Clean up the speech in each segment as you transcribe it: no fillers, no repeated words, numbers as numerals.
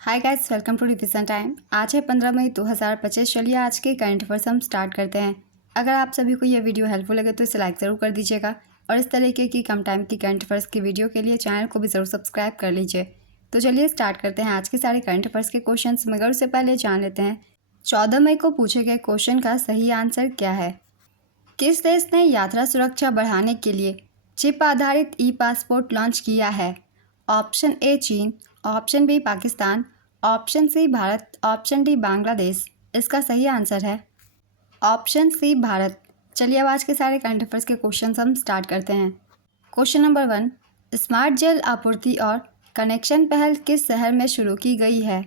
Hi guys, welcome to revision time. आज है 15 मई 2025। चलिए आज के करंट अफेयर्स हम स्टार्ट करते हैं। अगर आप सभी को यह वीडियो हेल्पफुल लगे तो इसे लाइक ज़रूर कर दीजिएगा और इस तरीके की कम टाइम की करंट अफेयर्स की वीडियो के लिए चैनल को भी ज़रूर सब्सक्राइब कर लीजिए। तो चलिए स्टार्ट करते हैं आज के सारे करंट अफेयर्स के क्वेश्चन, मगर उससे पहले जान लेते हैं 14 मई को पूछे गए क्वेश्चन का सही आंसर क्या है। किस देश ने यात्रा सुरक्षा बढ़ाने के लिए चिप आधारित ई पासपोर्ट लॉन्च किया है? Option A China, option B Pakistan, option C Bharat, option D Bangladesh. इसका सही आंसर है ऑप्शन सी भारत। चलिए अब आज के सारे करंट अफेयर्स के क्वेश्चन हम स्टार्ट करते हैं। क्वेश्चन नंबर 1, स्मार्ट जल आपूर्ति और कनेक्शन पहल किस शहर में शुरू की गई है?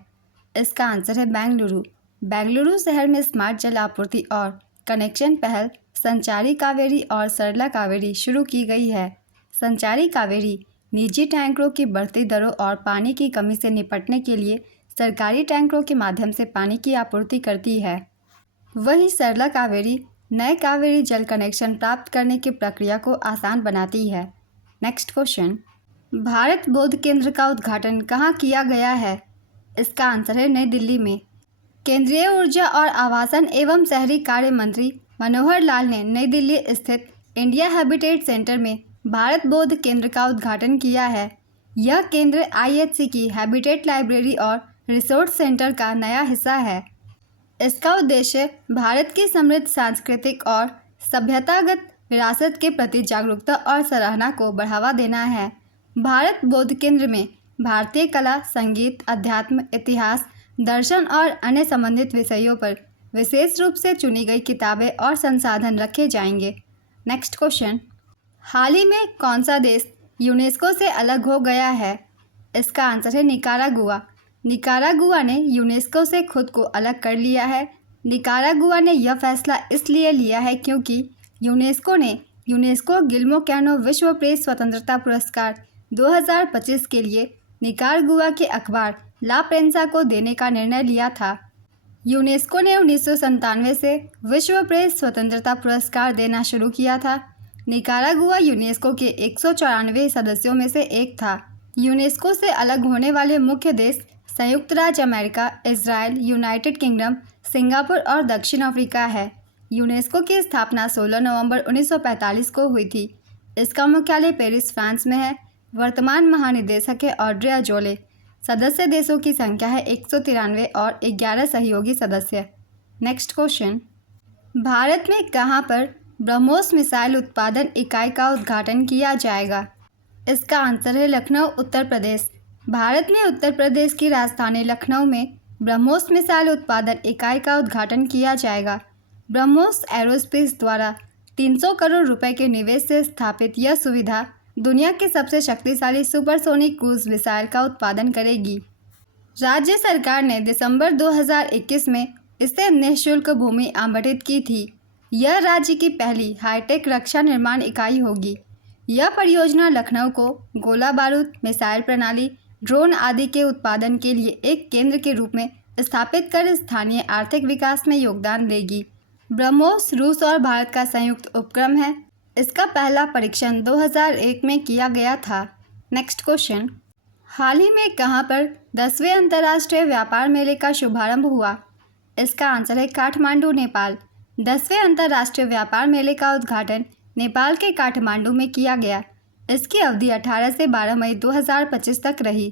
इसका आंसर है बेंगलुरु। बेंगलुरु शहर में स्मार्ट जल आपूर्ति और कनेक्शन पहल संचारी कावेरी और सरला कावेरी शुरू की गई है। संचारी कावेरी निजी टैंकरों की बढ़ती दरों और पानी की कमी से निपटने के लिए सरकारी टैंकरों के माध्यम से पानी की आपूर्ति करती है। वहीं सरला कावेरी नए कावेरी जल कनेक्शन प्राप्त करने की प्रक्रिया को आसान बनाती है। नेक्स्ट क्वेश्चन, भारत बौद्ध केंद्र का उद्घाटन कहाँ किया गया है? इसका आंसर है नई दिल्ली में। केंद्रीय ऊर्जा और आवासन एवं शहरी कार्य मंत्री मनोहर लाल ने नई दिल्ली स्थित इंडिया हैबिटेट सेंटर में भारत बौद्ध केंद्र का उद्घाटन किया है। यह केंद्र IHC की हैबिटेट लाइब्रेरी और रिसोर्स सेंटर का नया हिस्सा है। इसका उद्देश्य भारत की समृद्ध सांस्कृतिक और सभ्यतागत विरासत के प्रति जागरूकता और सराहना को बढ़ावा देना है। भारत बौद्ध केंद्र में भारतीय कला, संगीत, अध्यात्म, इतिहास, दर्शन और अन्य संबंधित विषयों पर विशेष रूप से चुनी गई किताबें और संसाधन रखे जाएंगे। नेक्स्ट क्वेश्चन, हाल ही में कौन सा देश यूनेस्को से अलग हो गया है? इसका आंसर है निकारागुआ। निकारागुआ ने यूनेस्को से खुद को अलग कर लिया है। निकारागुआ ने यह फैसला इसलिए लिया है क्योंकि यूनेस्को ने यूनेस्को गिल्मो कैनो विश्व प्रेस स्वतंत्रता पुरस्कार 2025 के लिए निकारागुआ के अखबार ला प्रेंसा को देने का निर्णय लिया था। यूनेस्को ने 1997 से विश्व प्रेस स्वतंत्रता पुरस्कार देना शुरू किया था। निकारागुआ यूनेस्को के 194 सदस्यों में से एक था। यूनेस्को से अलग होने वाले मुख्य देश संयुक्त राज्य America, Israel, United kingdom, Singapore और दक्षिण अफ्रीका है। यूनेस्को की स्थापना 16 नवंबर 1945 को हुई थी। इसका मुख्यालय पेरिस, फ्रांस में है। वर्तमान महानिदेशक है ऑड्रे अजोले। सदस्य देशों की संख्या है 193 और 11 सहयोगी सदस्य। नेक्स्ट क्वेश्चन, भारत में कहाँ पर ब्रह्मोस मिसाइल उत्पादन इकाई का उद्घाटन किया जाएगा? इसका आंसर है लखनऊ, उत्तर प्रदेश। भारत में उत्तर प्रदेश की राजधानी लखनऊ में ब्रह्मोस मिसाइल उत्पादन इकाई का उद्घाटन किया जाएगा। ब्रह्मोस एरोस्पेस द्वारा 300 करोड़ रुपए के निवेश से स्थापित यह सुविधा दुनिया की सबसे शक्तिशाली सुपरसोनिक क्रूज मिसाइल का उत्पादन करेगी। राज्य सरकार ने दिसंबर 2021 में इसे निःशुल्क भूमि आवंटित की थी। यह राज्य की पहली हाईटेक रक्षा निर्माण इकाई होगी। यह परियोजना लखनऊ को गोला बारूद, मिसाइल प्रणाली, ड्रोन आदि के उत्पादन के लिए एक केंद्र के रूप में स्थापित कर स्थानीय आर्थिक विकास में योगदान देगी। ब्रह्मोस रूस और भारत का संयुक्त उपक्रम है। इसका पहला परीक्षण 2001 में किया गया था। नेक्स्ट क्वेश्चन, हाल ही में कहां पर 10वें अंतर्राष्ट्रीय व्यापार मेले का शुभारंभ हुआ? इसका आंसर है काठमांडू, नेपाल। 10वें अंतर्राष्ट्रीय व्यापार मेले का उद्घाटन नेपाल के काठमांडू में किया गया। इसकी अवधि 18 से 12 मई 2025 तक रही।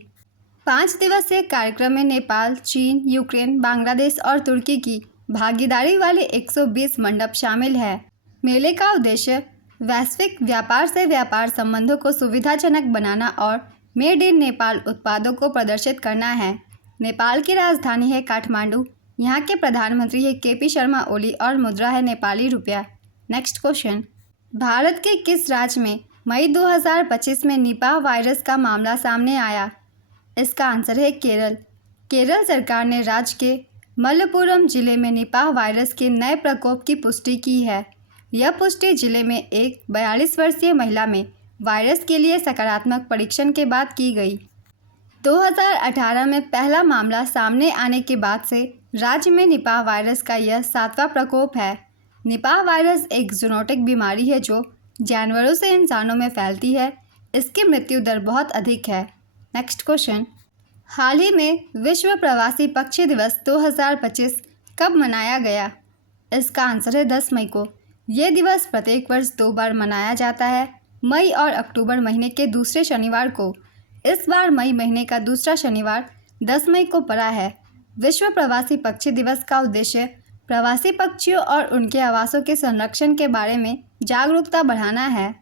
5 दिवसीय कार्यक्रम में नेपाल, चीन, यूक्रेन, बांग्लादेश और तुर्की की भागीदारी वाले 120 मंडप शामिल है। मेले का उद्देश्य वैश्विक व्यापार से व्यापार संबंधों को सुविधाजनक बनाना और मेड इन नेपाल उत्पादों को प्रदर्शित करना है। नेपाल की राजधानी है काठमांडू। यहाँ के प्रधानमंत्री है KP शर्मा ओली और मुद्रा है नेपाली रुपया। नेक्स्ट क्वेश्चन, भारत के किस राज्य में मई 2025 में निपाह वायरस का मामला सामने आया? इसका आंसर है केरल। केरल सरकार ने राज्य के मलप्पुरम जिले में निपाह वायरस के नए प्रकोप की पुष्टि की है। यह पुष्टि जिले में एक 42 वर्षीय महिला में वायरस के लिए सकारात्मक परीक्षण के बाद की गई। 2018 में पहला मामला सामने आने के बाद से राज्य में निपाह वायरस का यह 7वां प्रकोप है। निपाह वायरस एक जूनोटिक बीमारी है जो जानवरों से इंसानों में फैलती है। इसकी मृत्यु दर बहुत अधिक है। नेक्स्ट क्वेश्चन, हाल ही में विश्व प्रवासी पक्षी दिवस 2025 कब मनाया गया? इसका आंसर है 10 मई को। ये दिवस प्रत्येक वर्ष 2 बार मनाया जाता है, मई और अक्टूबर महीने के दूसरे शनिवार को। इस बार मई महीने का दूसरा शनिवार 10 मई को पड़ा है। विश्व प्रवासी पक्षी दिवस का उद्देश्य प्रवासी पक्षियों और उनके आवासों के संरक्षण के बारे में जागरूकता बढ़ाना है।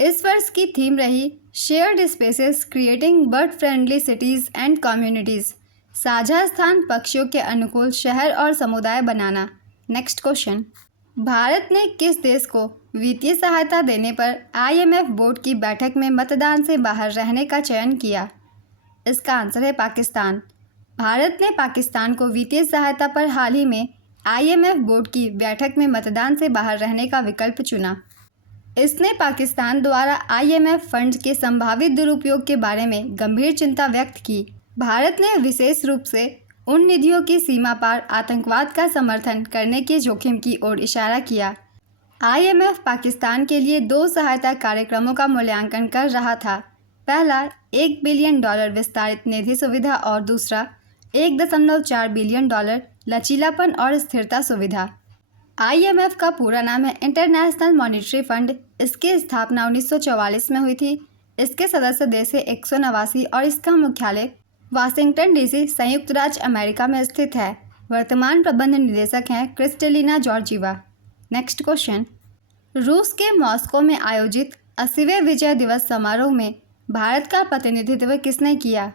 इस वर्ष की थीम रही shared spaces creating bird friendly cities and communities, साझा स्थान पक्षियों के अनुकूल शहर और समुदाय बनाना। नेक्स्ट क्वेश्चन, भारत ने किस देश को वित्तीय सहायता देने पर IMF बोर्ड की बैठक में मतदान से बाहर रहने का चयन किया? इसका आंसर है पाकिस्तान। भारत ने पाकिस्तान को वित्तीय सहायता पर हाल ही में IMF बोर्ड की बैठक में मतदान से बाहर रहने का विकल्प चुना। इसने पाकिस्तान द्वारा IMF फंड के संभावित दुरुपयोग के बारे में गंभीर चिंता व्यक्त की। भारत ने विशेष रूप से उन निधियों की सीमा पार आतंकवाद का समर्थन करने के जोखिम की ओर इशारा किया। IMF पाकिस्तान के लिए 2 सहायता कार्यक्रमों का मूल्यांकन कर रहा था। पहला $1 बिलियन विस्तारित निधि सुविधा और दूसरा $1.4 बिलियन लचीलापन और स्थिरता सुविधा। IMF का पूरा नाम है इंटरनेशनल मॉनिटरी फंड। इसकी स्थापना 1944 में हुई थी। इसके सदस्य देश है 189 और इसका मुख्यालय वाशिंगटन DC संयुक्त राज्य अमेरिका में स्थित है। वर्तमान प्रबंध निदेशक हैं क्रिस्टेलिना जॉर्जीवा। नेक्स्ट क्वेश्चन, रूस के मॉस्को में आयोजित 80वें विजय दिवस समारोह में भारत का प्रतिनिधित्व किसने किया?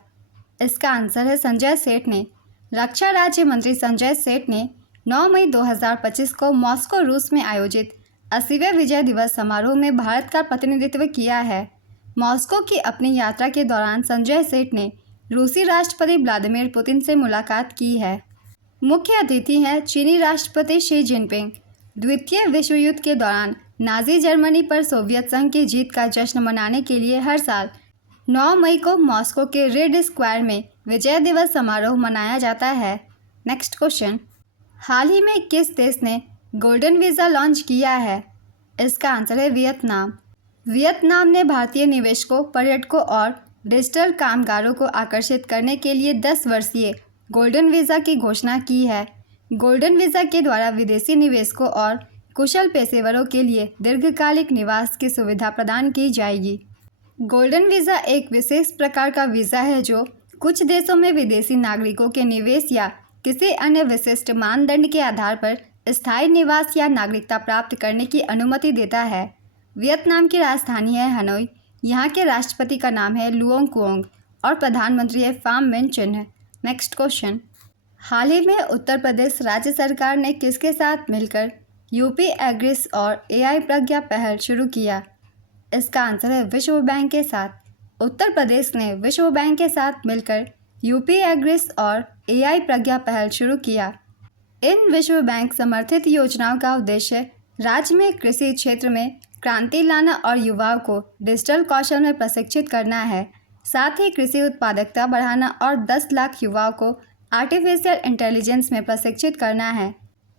इसका आंसर है संजय सेठ ने। रक्षा राज्य मंत्री संजय सेठ ने 9 मई 2025 को मॉस्को रूस में आयोजित 80वें विजय दिवस समारोह में भारत का प्रतिनिधित्व किया है। मॉस्को की अपनी यात्रा के दौरान संजय सेठ ने रूसी राष्ट्रपति व्लादिमीर पुतिन से मुलाकात की है। मुख्य अतिथि हैं चीनी राष्ट्रपति शी जिनपिंग। द्वितीय विश्व युद्ध के दौरान नाजी जर्मनी पर सोवियत संघ की जीत का जश्न मनाने के लिए हर साल 9 मई को मॉस्को के रेड स्क्वायर में विजय दिवस समारोह मनाया जाता है। नेक्स्ट क्वेश्चन, हाल ही में किस देश ने गोल्डन वीज़ा लॉन्च किया है? इसका आंसर है वियतनाम। वियतनाम ने भारतीय निवेशकों, पर्यटकों और डिजिटल कामगारों को आकर्षित करने के लिए 10 वर्षीय गोल्डन वीज़ा की घोषणा की है। गोल्डन वीज़ा के द्वारा विदेशी निवेशकों और कुशल पेशेवरों के लिए दीर्घकालिक निवास की सुविधा प्रदान की जाएगी। गोल्डन वीज़ा एक विशेष प्रकार का वीज़ा है जो कुछ देशों में विदेशी नागरिकों के निवेश या किसी अन्य विशिष्ट मानदंड के आधार पर स्थायी निवास या नागरिकता प्राप्त करने की अनुमति देता है। वियतनाम की राजधानी है हनोई। यहाँ के राष्ट्रपति का नाम है लुओंग कुओंग और प्रधानमंत्री है फाम मिन चिन। नेक्स्ट क्वेश्चन, हाल ही में उत्तर प्रदेश राज्य सरकार ने किसके साथ मिलकर यूपी एग्रिस और AI प्रज्ञा पहल शुरू किया? इसका आंसर है विश्व बैंक के साथ। उत्तर प्रदेश ने विश्व बैंक के साथ मिलकर यूपी एग्रिस और AI प्रज्ञा पहल शुरू किया। इन विश्व बैंक समर्थित योजनाओं का उद्देश्य राज्य में कृषि क्षेत्र में क्रांति लाना और युवाओं को डिजिटल कौशल में प्रशिक्षित करना है। साथ ही कृषि उत्पादकता बढ़ाना और 10 लाख युवाओं को आर्टिफिशियल इंटेलिजेंस में प्रशिक्षित करना है।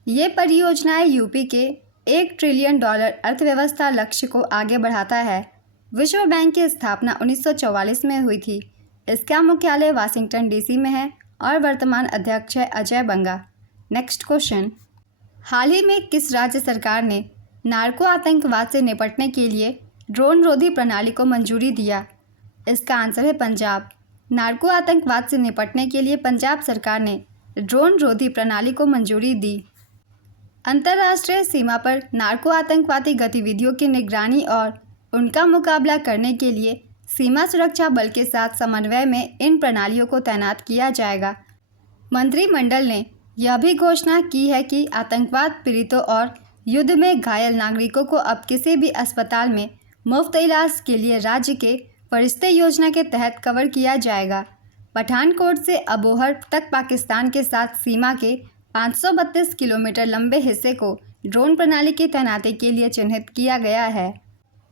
ये परियोजनाएं यूपी के $1 ट्रिलियन अर्थव्यवस्था लक्ष्य को आगे बढ़ाता है। विश्व बैंक की स्थापना 1944 में हुई थी। इसका मुख्यालय वाशिंगटन DC में है और वर्तमान अध्यक्ष है अजय बंगा। नेक्स्ट क्वेश्चन, हाल ही में किस राज्य सरकार ने नार्को आतंकवाद से निपटने के लिए ड्रोन रोधी प्रणाली को मंजूरी दिया? इसका आंसर है पंजाब। नार्को आतंकवाद से निपटने के लिए पंजाब सरकार ने ड्रोन रोधी प्रणाली को मंजूरी दी। अंतर्राष्ट्रीय सीमा पर नार्को आतंकवादी गतिविधियों की निगरानी और उनका मुकाबला करने के लिए सीमा सुरक्षा बल के साथ समन्वय में इन प्रणालियों को तैनात किया जाएगा। मंत्रिमंडल ने यह भी घोषणा की है कि आतंकवाद पीड़ितों और युद्ध में घायल नागरिकों को अब किसी भी अस्पताल में मुफ्त इलाज के लिए राज्य के फरिश्ते योजना के तहत कवर किया जाएगा। पठानकोट से अबोहर तक पाकिस्तान के साथ सीमा के 532 किलोमीटर लंबे हिस्से को ड्रोन प्रणाली की तैनाती के लिए चिन्हित किया गया है।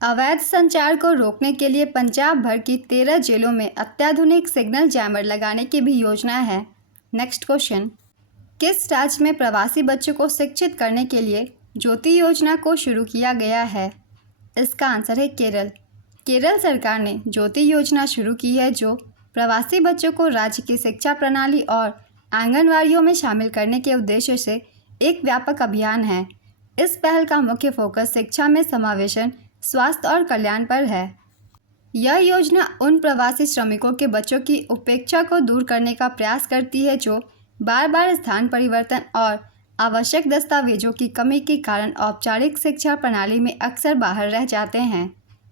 अवैध संचार को रोकने के लिए पंजाब भर की 13 जेलों में अत्याधुनिक सिग्नल जैमर लगाने की भी योजना है। नेक्स्ट क्वेश्चन, किस राज्य में प्रवासी बच्चों को शिक्षित करने के लिए ज्योति योजना को शुरू किया गया है? इसका आंसर है केरल। केरल सरकार ने ज्योति योजना शुरू की है जो प्रवासी बच्चों को राज्य की शिक्षा प्रणाली और आंगनवाड़ियों में शामिल करने के उद्देश्य से एक व्यापक अभियान है। इस पहल का मुख्य फोकस शिक्षा में समावेशन, स्वास्थ्य और कल्याण पर है। यह योजना उन प्रवासी श्रमिकों के बच्चों की उपेक्षा को दूर करने का प्रयास करती है जो बार बार स्थान परिवर्तन और आवश्यक दस्तावेजों की कमी के कारण औपचारिक शिक्षा प्रणाली में अक्सर बाहर रह जाते हैं।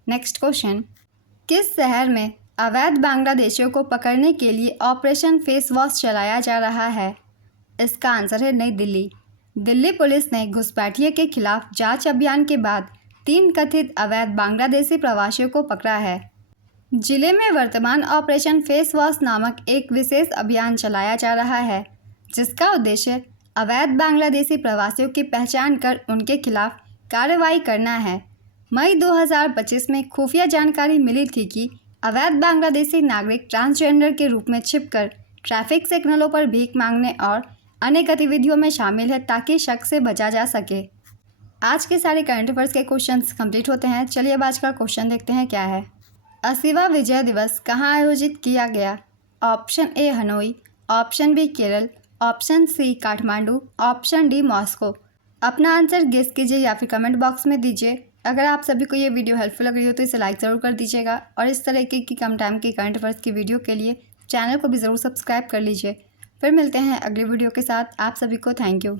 नेक्स्ट क्वेश्चन, किस शहर में अवैध बांग्लादेशियों को पकड़ने के लिए ऑपरेशन फेस वॉश चलाया जा रहा है? इसका आंसर है नई दिल्ली। दिल्ली पुलिस ने घुसपैठियों के खिलाफ जांच अभियान के बाद 3 कथित अवैध बांग्लादेशी प्रवासियों को पकड़ा है। जिले में वर्तमान ऑपरेशन फेस वॉश नामक एक विशेष अभियान चलाया जा रहा है, जिसका उद्देश्य अवैध बांग्लादेशी प्रवासियों की पहचान कर उनके खिलाफ कार्रवाई करना है। मई 2025 में खुफिया जानकारी मिली थी कि अवैध बांग्लादेशी नागरिक ट्रांसजेंडर के रूप में छिपकर ट्रैफिक सिग्नलों पर भीख मांगने और अन्य गतिविधियों में शामिल है ताकि शक से बचा जा सके। आज के सारे करंट अफेयर्स के क्वेश्चंस कंप्लीट होते हैं। चलिए अब आज का क्वेश्चन देखते हैं क्या है। 80वां विजय दिवस कहाँ आयोजित किया गया? Option A Hanoi, option B Kerala, option C Kathmandu, option D Moscow. अपना आंसर गेस कीजिए या फिर कमेंट बॉक्स में दीजिए। अगर आप सभी को ये वीडियो हेल्पफुल लग रही हो तो इसे लाइक ज़रूर कर दीजिएगा और इस तरह की कम टाइम की करंट अफेयर्स की वीडियो के लिए चैनल को भी ज़रूर सब्सक्राइब कर लीजिए। फिर मिलते हैं अगली वीडियो के साथ। आप सभी को थैंक यू।